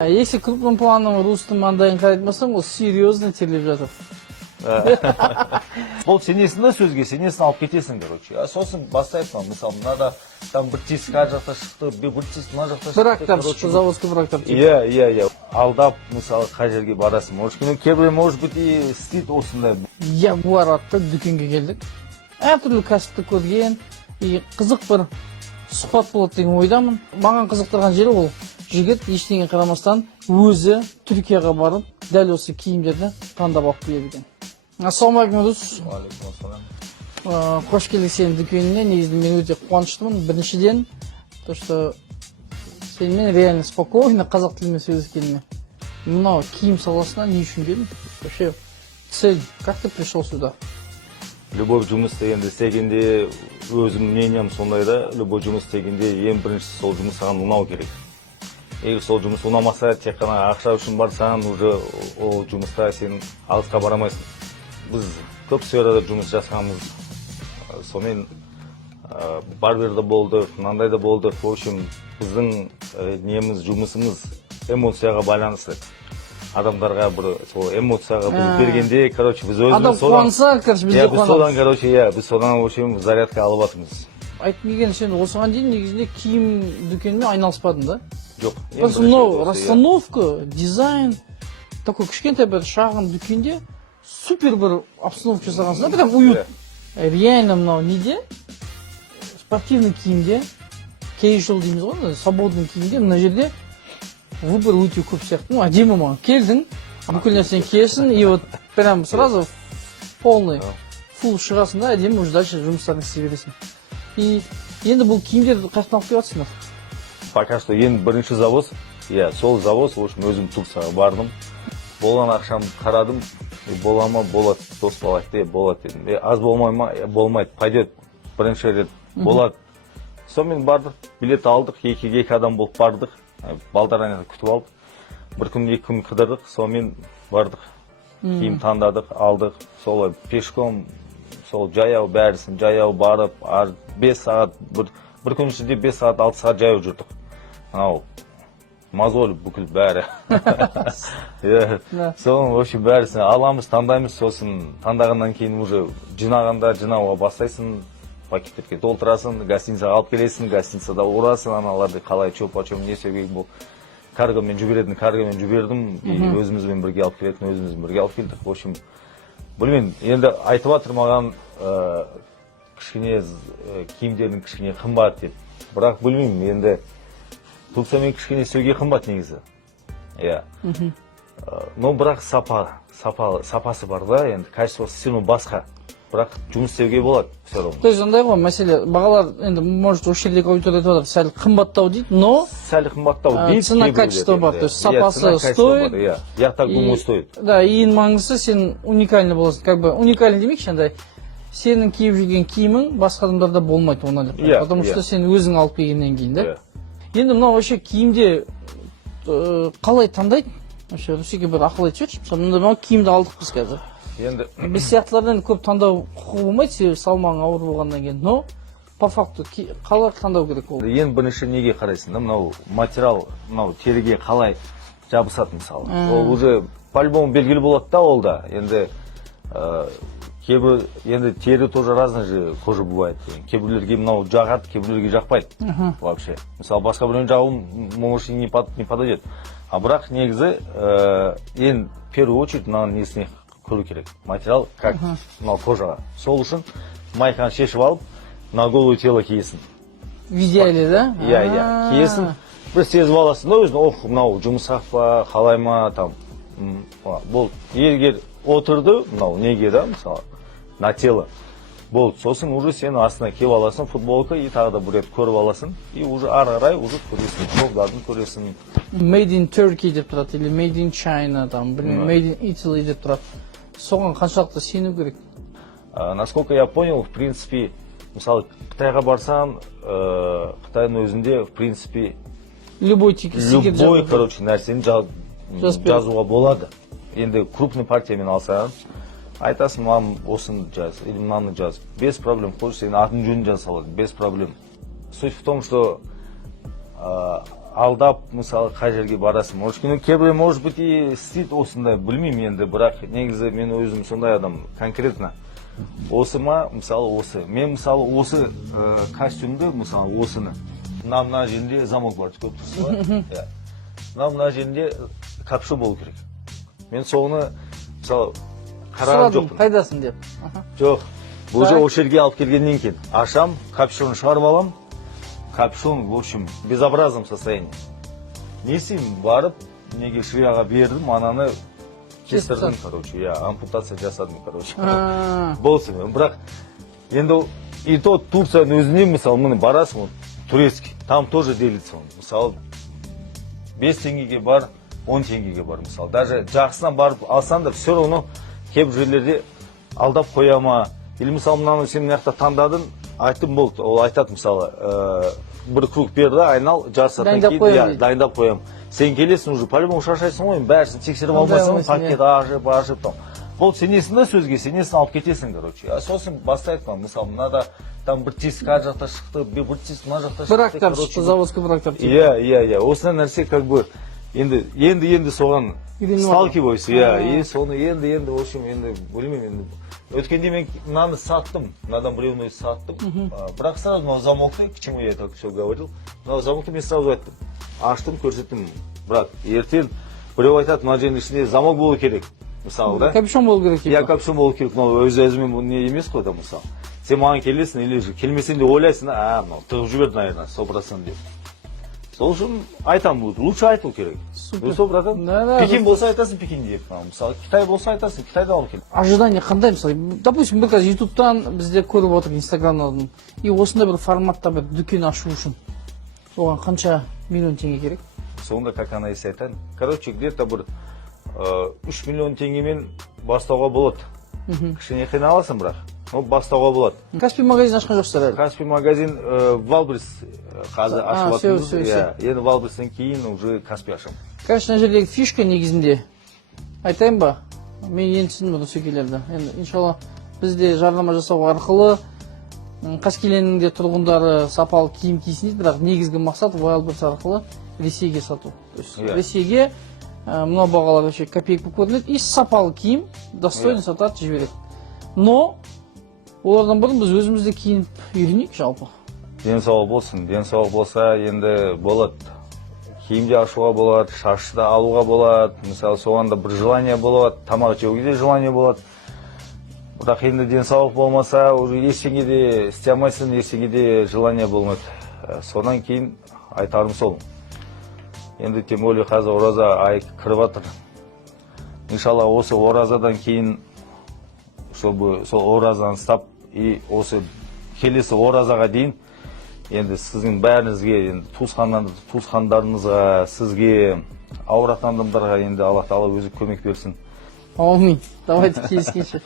Если крупным планом русский мандайын қарайтмасаң, ол серьезно терлеп жатыр. Бұл сенесің да сөзге, сенесін алып кетесің, короче. Сосын бастайсың, мысалы, мынада там бір тесік ар жақта шықты, бір тесік мына жақта шықты. Брактар шықты, заводский брактар. Иә. Алдап, мысалы, қай жерге барасың. Может быть, и істейді осындай. Я бұлар атты дүкенге келдік. Әртүрлі кәсіпті көрген, қызық бір сұхбат болады деген ойдамын. Маған қызықтырған жері ол жігіт ештеңе қарамастан өзі Түркияға барып, дәл осы киімдерді таңдап алып келеді екен. Ассалаумағалейкум дос. Қош келдік сенің дүкеніне. Негізі мен өте қуаныштымын. Біріншіден, то что сенімен реально спокойно қазақ тілімен сөйлескеніме. Мынау киім саласына не үшін келдің? Вообще цель, как ты пришел сюда? Любой жұмыс дегенде істегенде өзім мнением сондай да, любой жұмыс істегенде ең біріншісі сол жұмыс саған ұнау керек. Егер сол жұмыс ұнамаса, тек қана ақша үшін барсаң, уже ол жұмыста сен алысқа барамайсың. Біз көп сферада жұмыс жасағанбыз. Сонымен барберде болдық, мынандай да болдық. В общем, біздің неміз, жұмысымыз эмоцияға байланысты. Адамдарға бір сол эмоцияға біз бергенде, короче, біз өзіміз адам қуанса, короче, бізде қуанамыз. Біз содан, в общем, зарядка алып атырмыз. Айтып келген, сен осыған дейін негізінде киім дүкенімен айналыспадың да? Жоқ. Но расстановка, дизайн, такой кішкентай бір шағын дүкенде супер бір обстановка жасағансың да, прям уют. Реально мынау неде? Спортивный киімде, casual дейміз ғой, свободный киімде, мына жерде выбор өте көп сияқты. Ну, әдемі маған. Келдің, бүкіл нәрсені киесің, и вот прям сразу полный, фул шығасың да, әдемі уже дальше жұмыстарын істей бересің. И енді бұл киімдерді қаяқтан алып келіп жатсыңдар? Пока что ең бірінші завоз, сол завоз, в общем, өзім Турцияға бардым. Болған ақшамды қарадым, бола ма, болады, дос болады, болады дедім. Аз болмайды, пойдет, бірінші рет болады. Сонымен бардық, билет алдық, екі адам болып бардық, балдараны күтіп алдық. Бір күн, екі күн қыдырдық, сонымен бардық, киім таңдадық, алдық, солай пешком, сол жаяу бәрісін, жаяу барып, 5 сағат, бір күн ішінде 5 сағат, 6 сағат жаяу жүрдік. Ау, мозоль бүкіл бәрі. Соның, в общем, бәрісін аламыз, таңдаймыз, сосын таңдағаннан кейін уже жинағанда жинауға бастайсың, пакеттерге толтырасың, гостиницаға алып келесің, гостиницада ұрасың, аналарды қалай, почем, не істеу керек бұл. Каргомен жібердім, өзімізбен бірге алып келдік. В общем, білмеймін, енді айтып жатыр маған кішкене киімдердің кішкене қымбат деп. Бірақ білмеймін, енді Турциямен кішкене істеуге қымбат негізі. Но бірақ сапасы бар да, енді качествосы все равно басқа. Бірақ жұмыс істеуге болады, все равно. То есть ондай ғой, мәселе, бағалар енді, может, осы жердегі аудитория айтып сәл қымбаттау дейді, но сәл қымбаттау дейді, цена качество бар, то есть сапасы стоит. Я так думаю, стоит. Да, и ең маңыздысы сен уникальный боласың, как бы уникальный демекші, андай сенің киіп жүрген киімің басқа адамдарда болмайды оны, потому что сен өзің алып келгеннен кейін, да? Енді мынау вообще киімде қалай таңдайды? Вообще, Русеке бір ақыл айтып жіберші. Мынау киімді алдық біз қазір. Біз сияқтылардан көп таңдау құқы болмайды, себебі салмағың ауыр болғаннан кейін. Но по факту қалай таңдау керек ол? Ең бірінші неге қарайсың да, мынау материал, мынау теріге қалай жабысады мысалы. Ол уже по-любому белгілі болады да ол да. Енді тері тоже разный же кожа бывает. Кейбіреулерге мынау жағады, кейбіреулерге жақпайды вообще. Мысалы басқа біреуін жағу может не подойдет. А бірақ негізі ең в первую очередь мынаған несіне көру керек. Материал как мынау кожаға. Сол үшін майканы шешіп алып, на голое тело киесің. В идеале, да? Киесің. Бір сезіп аласың да өзін, мынау жұмсақ па, қалай ма, там. Бұл егер отырды, мынау неге да, мысалы, на тело. Бұл, сосын уже сен астына киіп аласың футболка, и тағы да бір рет көріп аласың, и уже ары қарай уже көресің, жоғдарын көресің. Made in Turkey деп тұрады, или Made in China, там, Made in Italy деп тұрады. Соған қаншалықты сену керек? Насколько я понял, в принципе, мысалы, Қытайға барсаң, Қытайдың өзінде, в принципе, любой, короче, нәрсені жазуға болады. Енді крупный партиямен алсаң, айтасың, маған осын жаз, или мынаны жаз. Без проблем, хочешь, сен атын жөнін жаза салады, без проблем. Суть в том, что алдап мысалы қай жерге барасың. Может кейбір может быть и істейді осындай, білмеймін енді, бірақ негізі мен өзім сондай адам конкретно. Осы ма, мысалы осы. Мен мысалы осы костюмді, мысалы осыны. Мына жерінде замок бар, көп тұрсыз ба? Мына жерінде капюшон болу керек. Мен соны мысалы қараған жоқпын. Пайдасын деп. Жоқ. Бұл же осы жерге алып келгеннен кейін ашам, капюшонын шығарып алам. Капюшон, в общем, в безобразном состоянии. Не істеймін, барып, неге шырияға бердім, ананы кестірдім, короче, ампутация жасадым, короче. Болсын, бірақ енді и то Турцияның өзіне, мысалы, міне барасың, турецкий, там тоже делится. Мысалы, 5 теңгеге бар, 10 теңгеге бар, мысалы. Даже жақсынан барып алсан да, все равно кейбір жерлерде алдап қояма. Или, мысалы, мынаны сен мына таңдадың, айтым болды, ол айтады, мысалы, бір круг берді, айнал, жарсаттан кейін, дайындап қоям. Сен келесің уже, по-любому шаршайсың ғой, бәрісін тексеріп алмайсың, пакет ажып. Бұл сенесің да сөзге, сенесің алып кетесің, короче. Сосын бастайды, мысалы, мынада там бір тесік ар жақта шықты, бір тесік мына жақта шықты. Бір ақтап шықты, заводский бір ақтап. Осындай нәрсе, как бы, енді соған сталкивайся, и соны енді, в общем, енді, білмеймін, енді. Өткенде мен мынаны саттым, мынадан біреуін саттым, бірақ сразу мынау замокты, к чему я только все говорил, мынау замокты мен сразу айттым, аштым, көрсеттім, брат, ертең біреу айтады, мына жердің ішінде замок болу керек, мысалы, да? Капюшон болу керек. Иә, капюшон болу керек, мынау өз-өзімен бұл не емес қой да, мысалы. Сен маған келесің, или келмесең де ойлайсың, мынау тығып жіберді, наверное, 100% деп. Сол үшін айтам, лучше айту керек. Супер, братан. Пекин болса айтасың, Пекин деп. Мысалы, Қытай болса айтасың, Қытайда алып кел. Ожидание қандай, мысалы, допустим, бір қазір ютубтан бізде көріп отыр, инстаграмнан, и осындай бір форматта бір дүкен ашу үшін оған қанша миллион теңге керек? Сонда, как она если айтайын, короче, где-то бір 3 миллион теңгемен бастауға болады. Кішкене қиналасың, бірақ. Бастауға болады. Каспий магазин ашқан жоқсыздар әлі? Каспий магазин Валбрис қазір ашып жатырмыз. Енді Валбристен кейін уже Каспий ашам. Конечно, жердегі фишка негізінде айтайын ба? Мен енді түсіндім өсекелерді. Енді иншалла бізде жарнама жасау арқылы Қаскеленнің де тұрғындары сапалы киім кисін дейді, бірақ негізгі мақсат Валбрис арқылы Ресейге сату. Ресейге мынау бағалар вообще копейка болып көрінеді, и сапалы киім достойно сатады, жібереді. Но олардан бұрын біз өзімізде киініп үйренейік жалпы. Денсаулық болсын, денсаулық болса енді болады. Киімде ашуға болады, шашты алуға болады, мысалы соған да бір желание болады, тамақ жеуге де желание болады. Бірақ енді денсаулық болмаса, уже ештеңе де істей алмайсың, ештеңе де желание болмайды. Содан кейін айтарым сол. Енді тем более қазір ораза ай кіріп жатыр. Иншалла осы оразадан кейін чтобы сол оразаны ұстап, и осы келесі оразаға дейін енді сіздің бәріңізге, енді туысқандарыңызға, сізге, ауыратын адамдарға енді Аллах Тағала өзі көмек берсін. Амин. Давайте келіскенше.